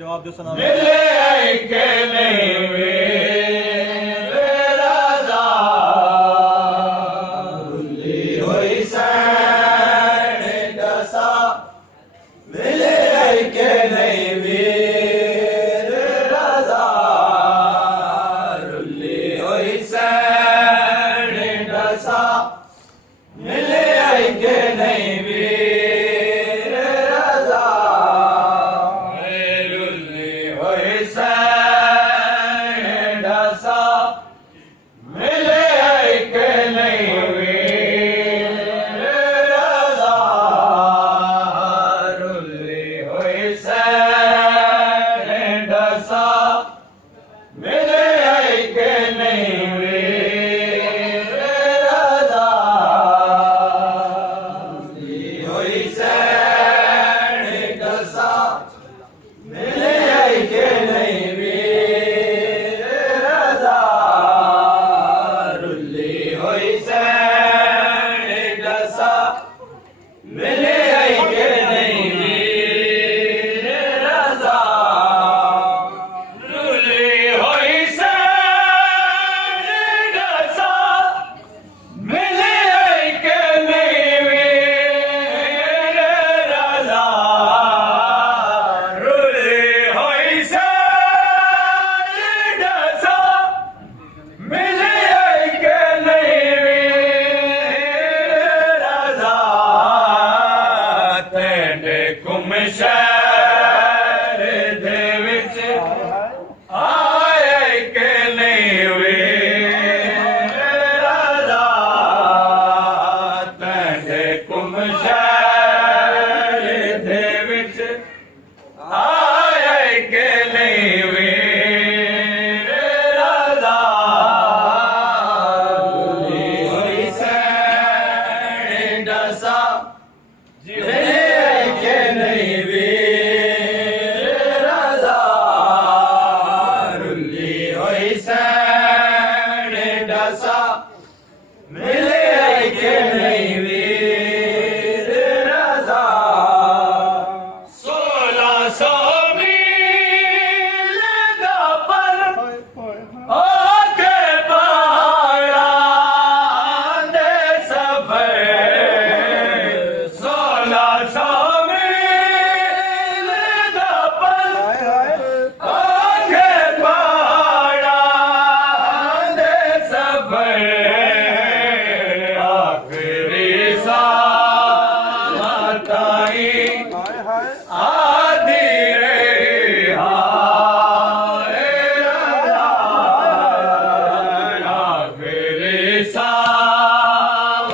जवाब जो सुना दसा मिले के नहीं वीर रजा 1600 मील दा पर आके पहाड़ा दे सफर 1600 मील दा पर आके पहाड़ा दे सफर आखिरी साल ताई आधी रे आखिरी साल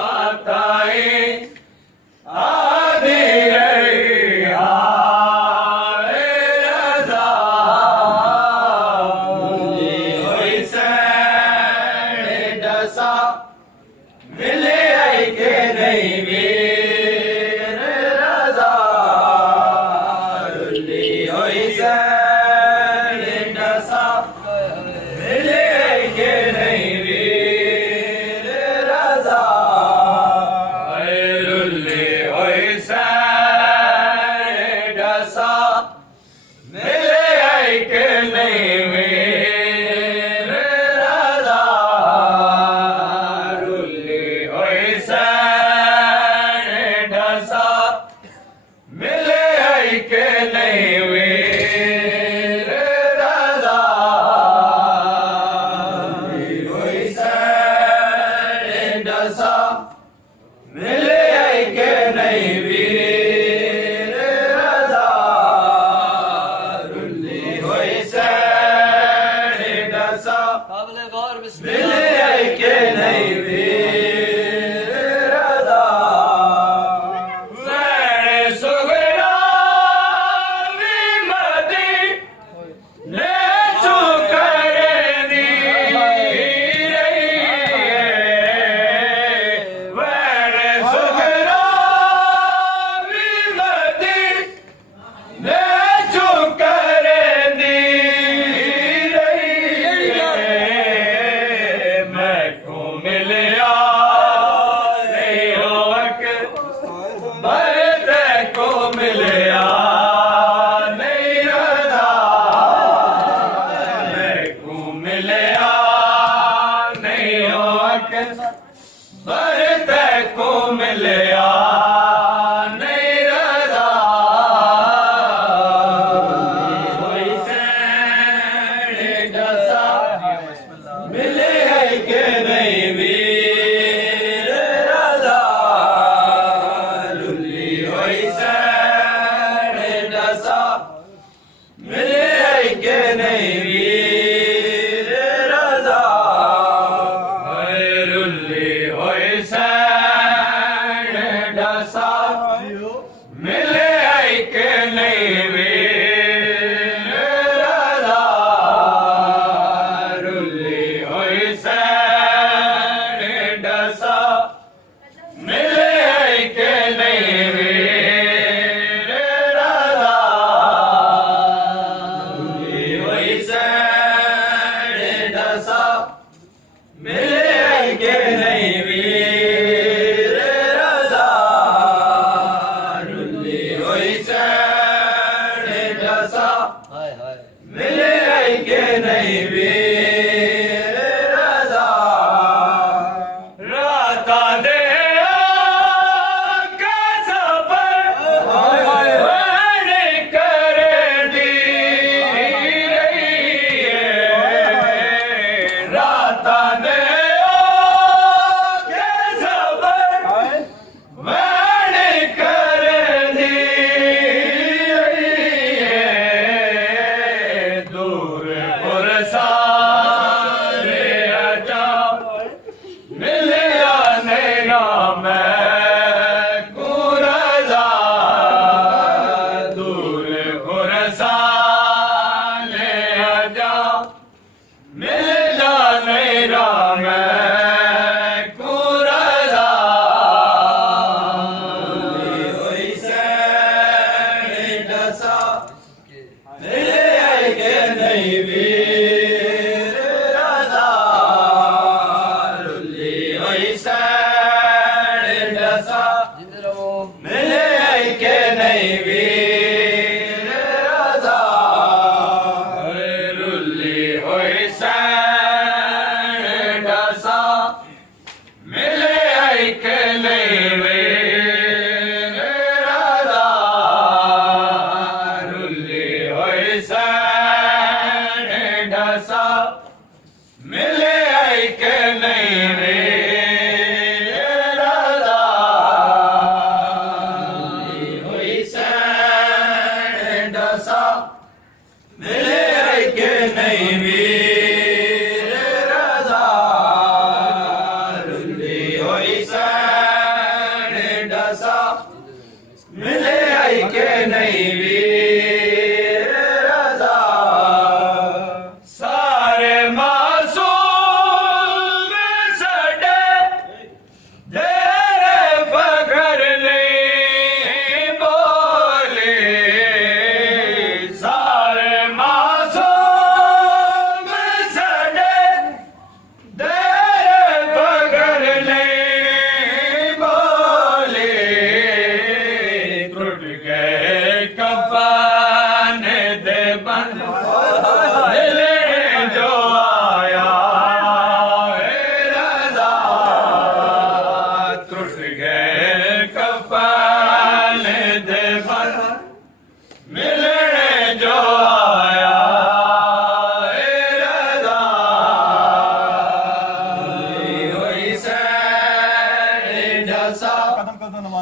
ताई आधी रे रजा होई से दसा मिले आई के नहीं वीर रजा होई से दसा मिले आई के नहीं वीर रजा लुल्ली होई से दसा मिले आई के नहीं वीर रजा लुल्ली होई से दसा मिले आई के नहीं वीर रजा होई से दसा मिले आई के नहीं वीर रजा रुल्ली होई से दसा काबिल गौर मिले आई के नहीं वीर रजा वैन सुगरा विमदी ले चुकर दी वैन सुगरा विमदी ले चुकर दी मैं को मिलिया नहीं होक मरते को मिलिया नहीं रजा मैं को मिलिया नहीं होक मरते को मिलिया नहीं रजा होई से दसा मिले है के नहीं वीर रजा लुल्ली होई से दसा मिले है के नहीं वीर रजा लुल्ली होई से दसा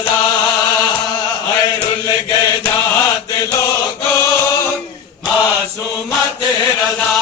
रजा है रुल के जात लोगों मासूमत रजा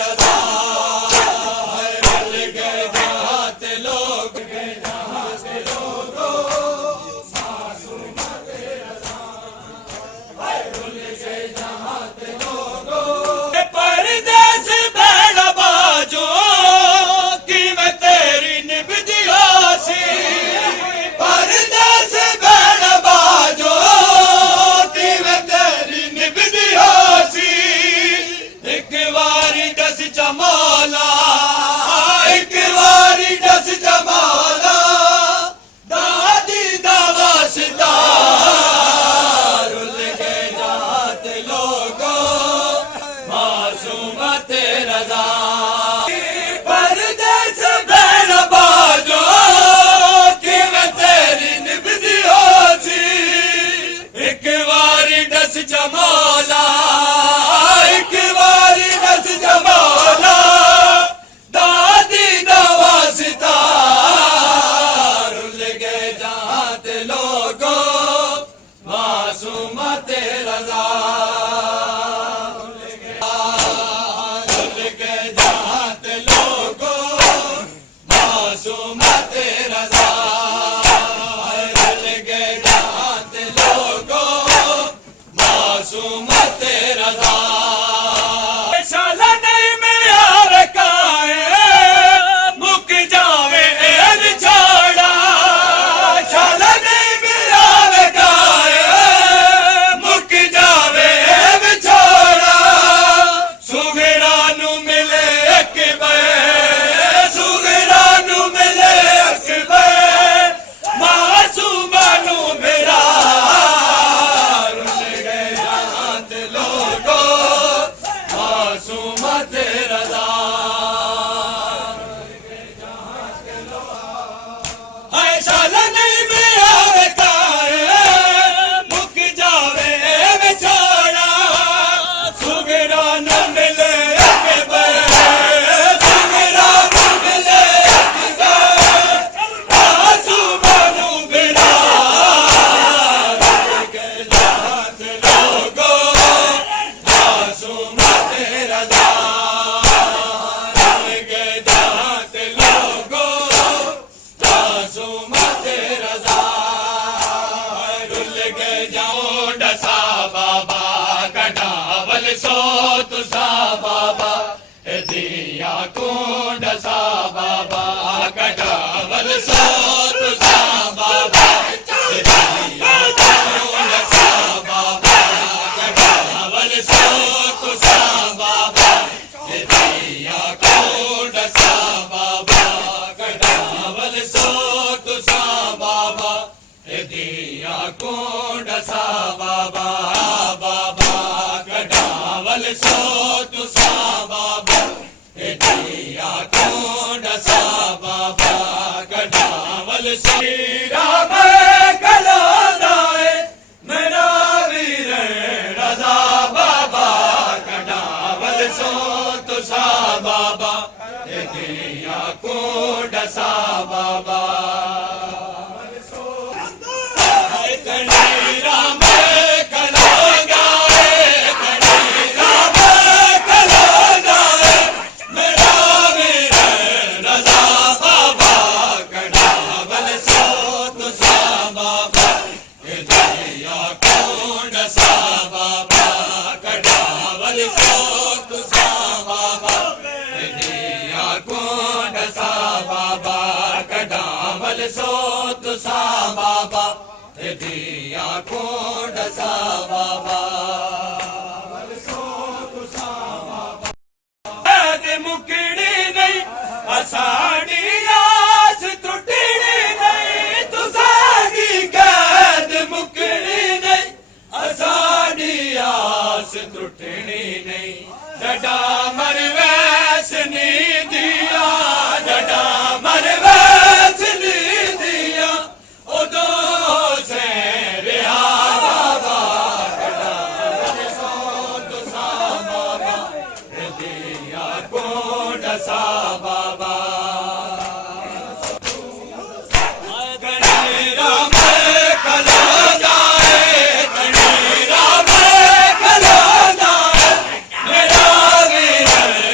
रजा रुल गए जहाँ ते लोग परदेस बैण बाजो कि मैं तेरी निभदिया सी परदेस बैण बाजो कि मैं तेरी निभदिया सी एक बारी दस जमाला एक बारी दस जमाला दादी दा वास्ता रुल गए जहाँ ते लोगो मासूमा तेरा रजा परदेस बैण बाजो कि मैं तेरी निभदिया सी एक बारी दस जमाला एक बारी दस जमाला दादी दा वास्ता रुल गए जहाँ ते लोगो मासूमा तेरा रजा रुल गए जहाँ ते लोगो मासूमा तेरा रजा रुल गए जहाँ ते लोगो मासूमा तेरा रजा शाला नहीं में यार काए मुक जावे एन छोड़ा शाला नहीं में यार काए मुक जावे एन छोड़ा सुगरा नु मिले अकबर सुगरा नु मिले अकबर मासूमा नु मेरा रुल गए जहाँ ते लोगो मासूमा तेरा रजा हाय शाला नहीं में आवे काए मुक जावे बेचारा सुगरा न मिले अकबर सुगरा न मिले अकबर मासूमा नु मेरा रुल गए जहाँ ते लोगो मासूमा तेरा रजा रुल गए जहाँ ते लोगो मासूमा तेरा रजा रुल गए जाओ डसा बाबा कटावल सो तुसा बाबा दिया को डसा बाबा कटावल सो तुसा बाबा दिया को डसा बाबा कटावल सो तुसा बाबा दिया को डसा बाबा कटावल सो तुसा बाबा दिया को डसा बाबा बाबा कटावल सो तुसा बाबा दिया को डसा बाबा कटावल सो राम कलादाए मेरा वीर रजा बाबा कटावल सो तुसा बाबा दिया को डसा बाबा हाय कनीरा में कला गाए कनीरा में कला गाए मेरा वीर रजा बाबा कटावल सो तुसा बाबा दिया को डसा बाबा कटावल सो तुसा बाबा दिया को डसा बाबा कटावल सो तुसा बाबा दिया को डसा बाबा मुकड़ी नहीं असाड़ी आस टुटड़ी नहीं तुसागी कैद मुकड़ी नहीं असाड़ी आस टुटड़ी नहीं डडा मर वैस नी दिया डडा मर वैस नी दिया उदो से रिहा बाबा डडा मर सो तुसा बाबा दिया को डसा बाबा कनीरा में कला जाए कनीरा में कला जाए मेरा वीर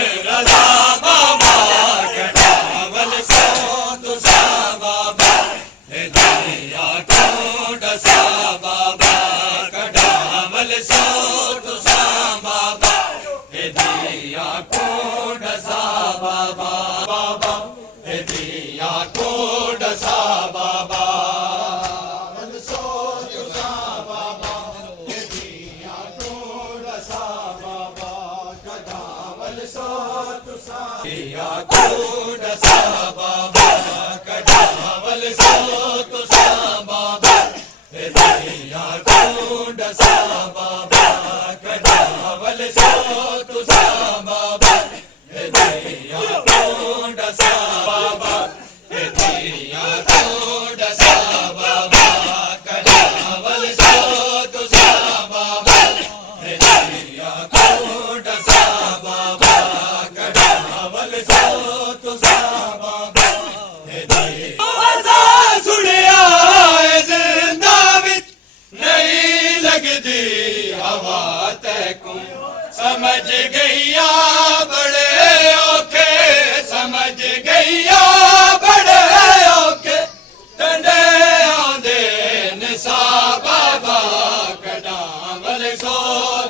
या कूड़ सा बाबा कटावल सो तो सा बाबा या कूड़ सा बाबा कटावल सो तो सा बाबा या कूड़ सा बाबा या कूड़ सा बाबा कटावल सो तो सा बाबा या कूड़ सा बाबा कटावल सो तो सा बाबा सुनिया जिंदा विच नहीं लगदी हवा तैकू समझ गईया बड़े औखे समझ गईया बड़े औखे टंडे आंदे निसा बाबा कटावल सो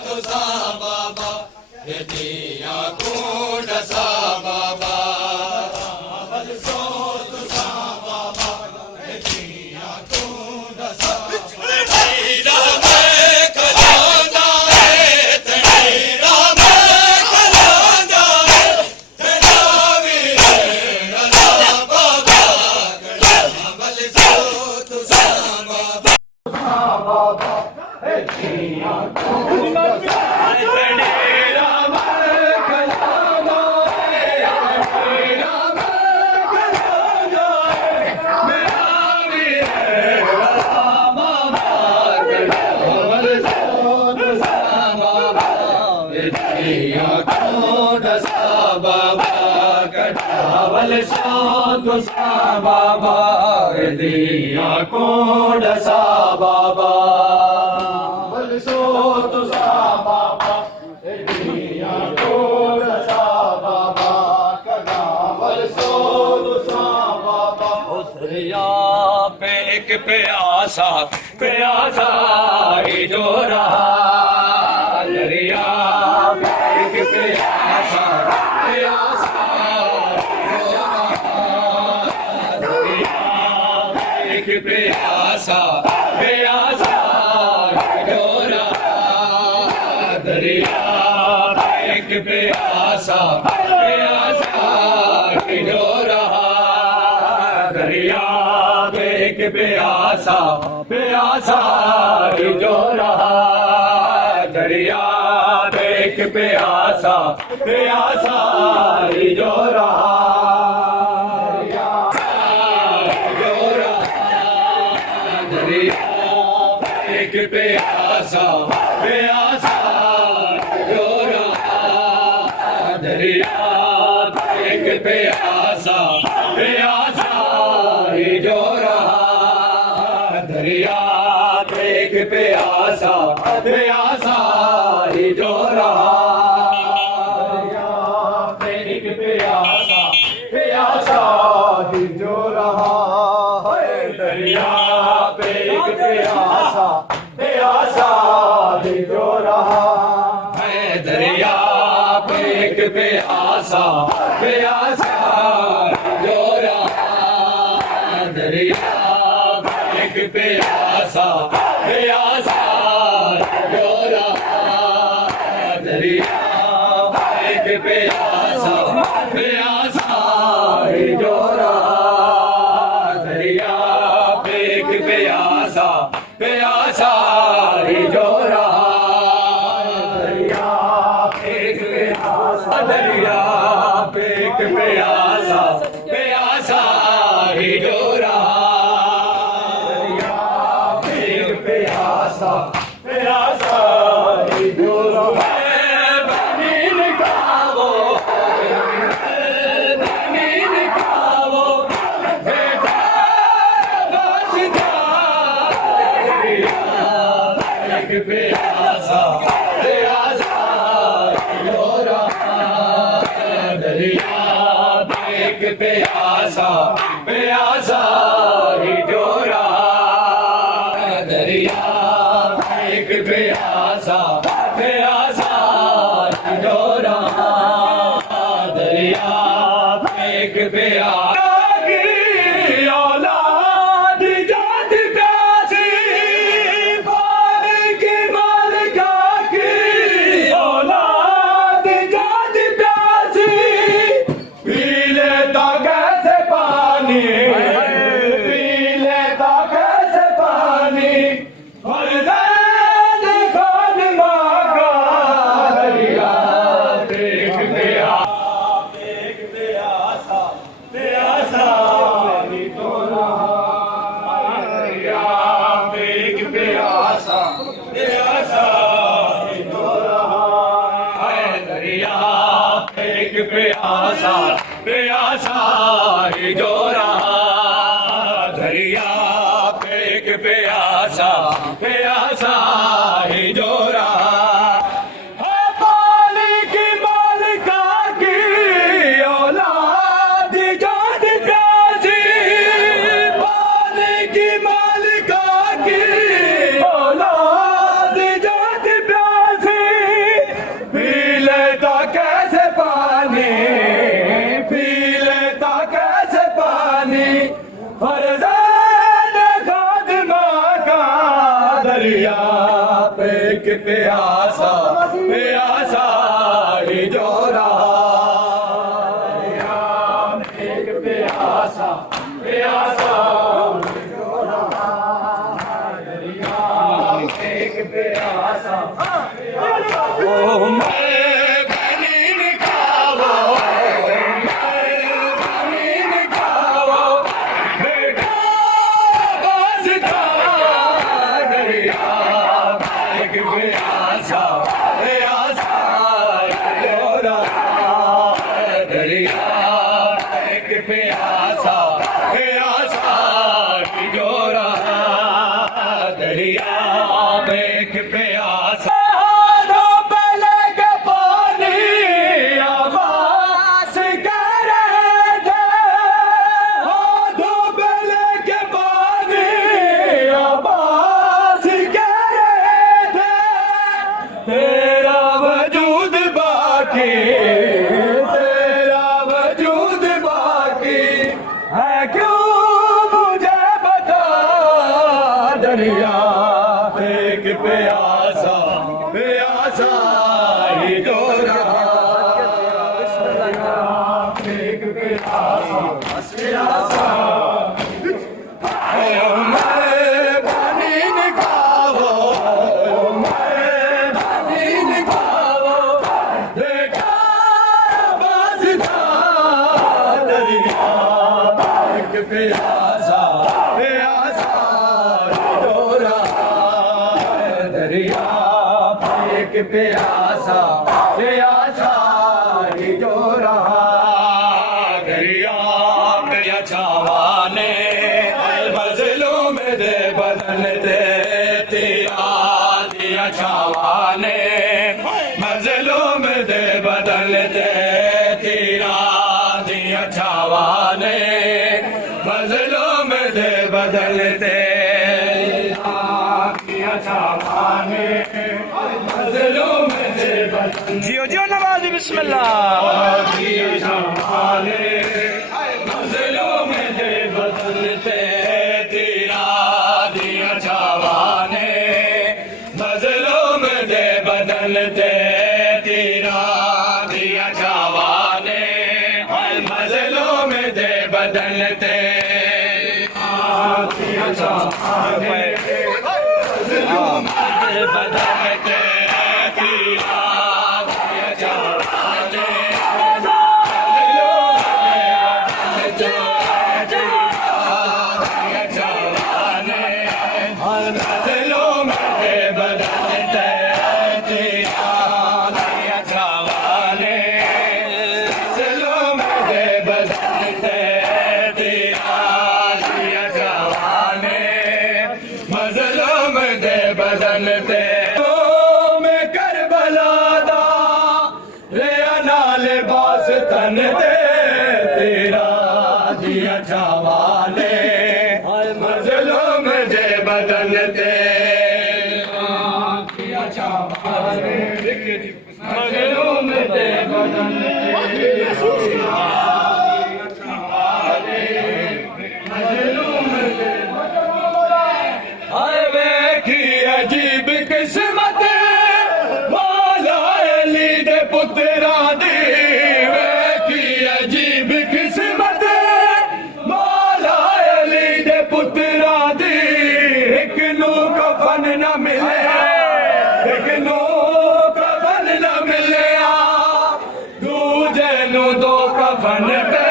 तो सा बाबा दिया कूड़ सा बाबा कटावल सो तो सा बाबा दिया कूड़ सा तेरा मैं खलोना है तेरा मैं खलोना है तेरा वीर रजा बाबा कटावल सो तो सा बाबा कटावल सो तो सा बाबा दिया कूड़ सा बाबा सो तो सा बाबा दिया कूड़ सा बाबा कटावल सो तो सा बाबा दरिया पे एक प्यासा प्यासा जो रहा दरिया पे एक प्यासा प्यासा एक प्यासा प्यासा जो रहा दरिया एक प्यासा प्यासा जो रहा दरिया एक प्यासा प्यासा जो रहा दरिया एक प्यासा प्यासा जो रहा एक प्यासा प्यासा जो रहा दरिया एक प्यासा प्यासा जो रहा दरिया एक प्यासा प्यासा जो रहा एक प्यासा प्यासा जो रहा दरिया एक प्यासा प्यासा जो रहा है दरिया एक प्यासा प्यासा जो रहा दरिया एक प्यासा प्यासा जो रहा दरिया एक प्यासा प्यासा जो रहा दरिया एक प्यासा प्यासा जो रहा दरिया एक प्यासा दरिया एक प्यासा प्यासा जो रहा दरिया एक प्यासा प्यासा जो रहा बनीन खावो बनीन खावो बेटा एक प्यासा प्यासा जो रहा दरिया एक प्यासा प्यासा जो रहा दरिया एक प्यासा प्यासा जो रहा दरिया एक प्यासा एक प्यासा प्यासा ही जो रहा, दरिया पे एक प्यासा प्यासा ही जो रहा। है पानी की मालिका की औलाद जान प्यासी, पानी की मालिका की औलाद जान प्यासी, पी लेता कैसे पानी, पी लेता कैसे पानी, फरज़ान खादिमा का दरिया पे एक प्यासा प्यासा ही जो रहा, दरिया पे एक प्यासा प्यासा ही जो रहा, दरिया पे एक प्यासा प्यासा। ओ मैं बनीन का वो, मैं बनीन का वो बेटा बस था, दरिया एक प्यासा प्यासा जो रहा, दरिया एक प्यासा प्यासा जो रहा, दरिया एक प्यासा। हाथों पे लेके पानी आवाज़ कर रहे थे, हाथों पे लेके पानी आवाज़ कर रहे थे, तेरा वजूद बाकी, तेरा वजूद बाकी है क्यों मुझे बता, दरिया एक प्यासा प्यासा ही जो रहा, एक प्यासा प्यासा। मैं पानी निकालो, मैं पानी निकालो बेटा बस था, दरिया एक प्यासा प्यासा जो रहा, दरिया एक प्यासा प्यासा ही जो रहा, दरिया मेरा छावाने मजलूम दे बदन दे तेरा दिया छावाने, मजलूम दे बदन दे तेरा दिया छावाने, मजलूम दे बदन दे दिया छावाने, मजलूम दे बदन जियो जियो नवाजी बिस्मिल्लाह। दिया छावाने, मजलूम दे बदन दे तेरा दिया छावाने, मजलूम दे बदन दे तेरा दिया छावाने, मजलूम दे बदन दे दिया छावाने, मजलूम दे बदन दे तेरा दिया छावाने, मजलूम दे बदन दे तेरा दिया छावाने, मजलूम दे बदन दे तेरा दिया छावाने, मजलूम दे बदन दे मैं करबला दा लिया नाल बास तन दे तेरा दिया छावाने, मजलूम दे बदन दे दिया छावाने, मजलूम दे बदन दे मजलूम दे। हाय वेखी अजीब किस्मत मौला अली दे पुत्रा दी, वेखी अजीब किस्मत मौला अली दे पुत्रा दी, एक नू कफन न मिले, एक नू कफन न मिले, दूजे नू दो कफन दे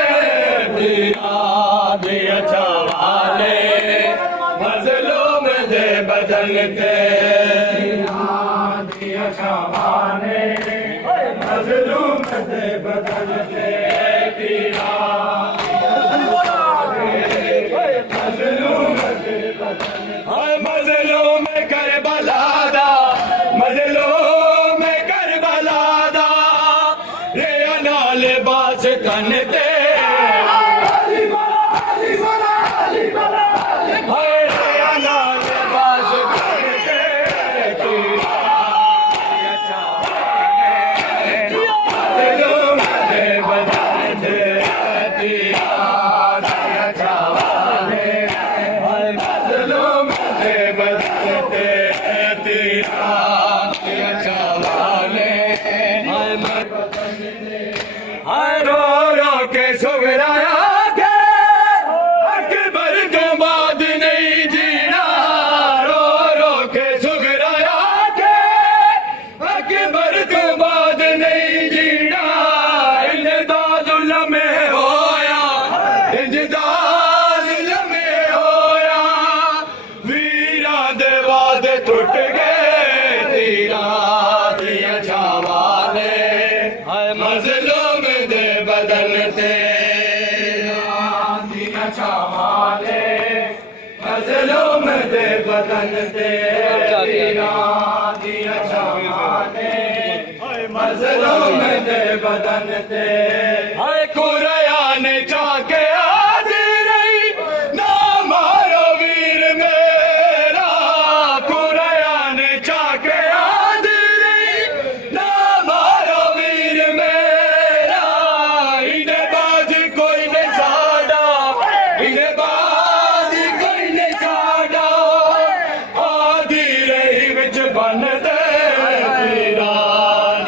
दिया दिया छावाने, मजलूम दे बदन दे दिया छावाने, मजलूम दे बदन ते तीरा मजलूम दे बदन हाय मजलूम करबला दा मजलूम करबला दा रे नाल बास तन ते टूट गए तीरा दिया छावाले हाय मजलूम दे बदन ते दिया छावाले मजलूम दे बदन ते तीरा दिया छावाले हाय मजलूम दे बदन ते हाय कुरया ने चाके आदि रही ना मारो वीर मेरा कुरया ने चाके आदि रही ना मारो वीर मेरा इन्हें बाज कोई नहीं साड़ा इन्हें बाज कोई नहीं साड़ा आदि रही विच बन दे तीरा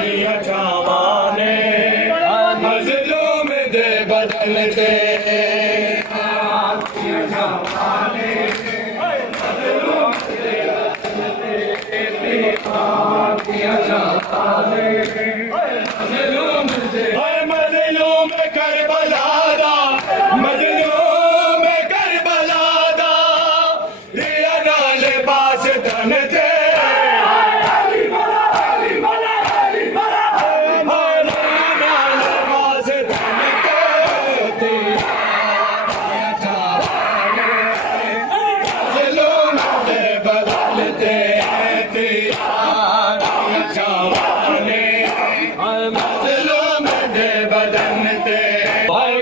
दिया छावाने मजलूम दे बदन ते मजलूम करबला दा मजलूम करबला दा रिया नाल बास तन ते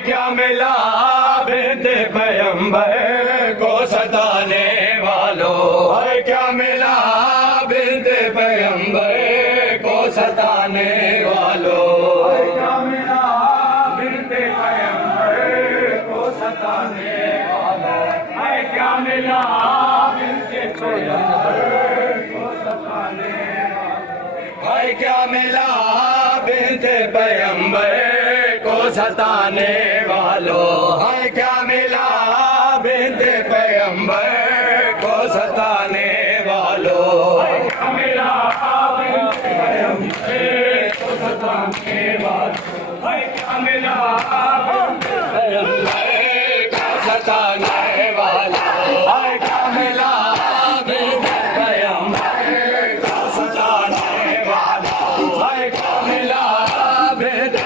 क्या मिला बेटे पैगंबर को सताने वालों है क्या मिला बेटे पैगंबर को सताने वालों है क्या मिला बेटे पैगंबर को सताने वालों है क्या मिला बेटे पैगंबर को सताने वालों है क्या मिला बेटे पैगंबर को सताने वालों है क्या मिला बिनते पैगंबर को सताने वालों है क्या मिला बिनते पैगंबर को सताने वालों है क्या मिला बिनते पैगंबर को सताने वालों है क्या मिला बिनते पैगंबर को सताने वालों है क्या मिला बिनते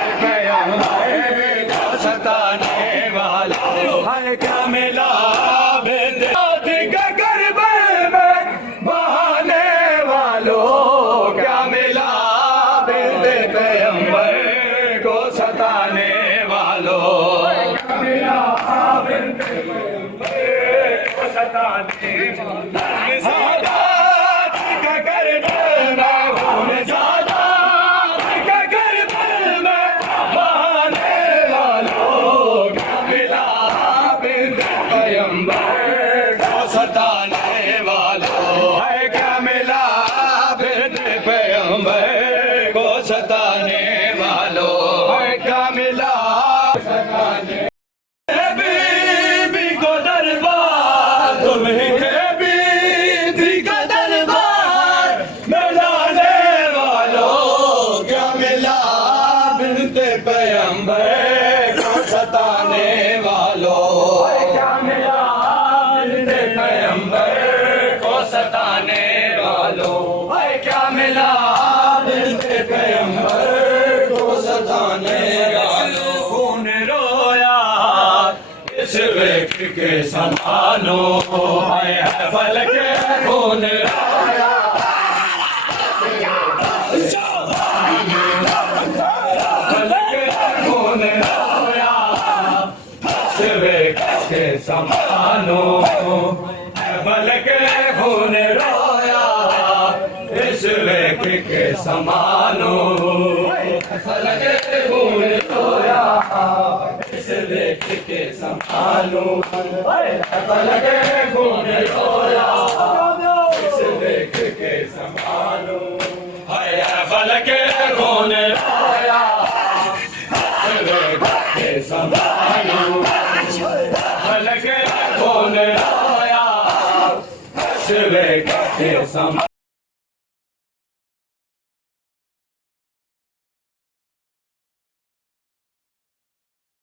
सताने वाला है क्या मिला करबल में बहाने वालों क्या मिला बिनते पैगंबर को सताने वालों क्या मिला बिनते पैगंबर को सताने सताने वालों है क्या मिला बिनते पैगंबर को सताने वालों है क्या मिला सताने बीबी को दरबार तुम्हें बीबी का दरबार मिलाने वालों क्या मिला बिनते पैगंबर को सताने वालों है क्या मिला पैगंबर को सताने वालों है क्या मिला बिनते पैगंबर को के समानो है फलक खून रोया फलक खून रोया विवेक के समानो है फलक खून रोया इस विवेक के समानो फलक खून रोया इस विवेक के समानो फलक खून रोया इस विवेक के समानो है फलक खून रोया विवेक के समानो फलक खून रोया इस विवेक के समानो